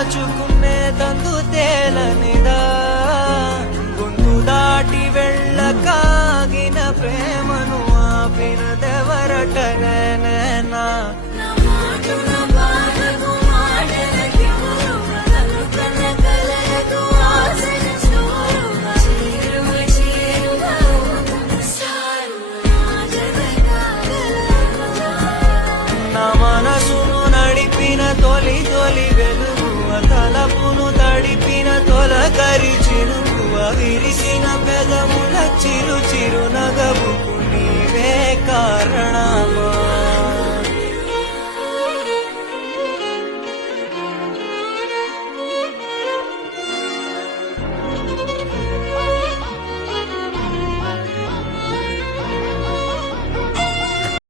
దాచుకునే తందు తేలనిదా గొంతు దాటి వెళ్ళకాగిన ప్రేమను ఆపినదెవరటనేనా మనసును నడిపిన తొలి తొలి వెలుగువ తలపును తడిపిన తొలకరి చిరుకువ విరిసిన పెదముల చిరు చిరు నగవుకు నీవే కారణం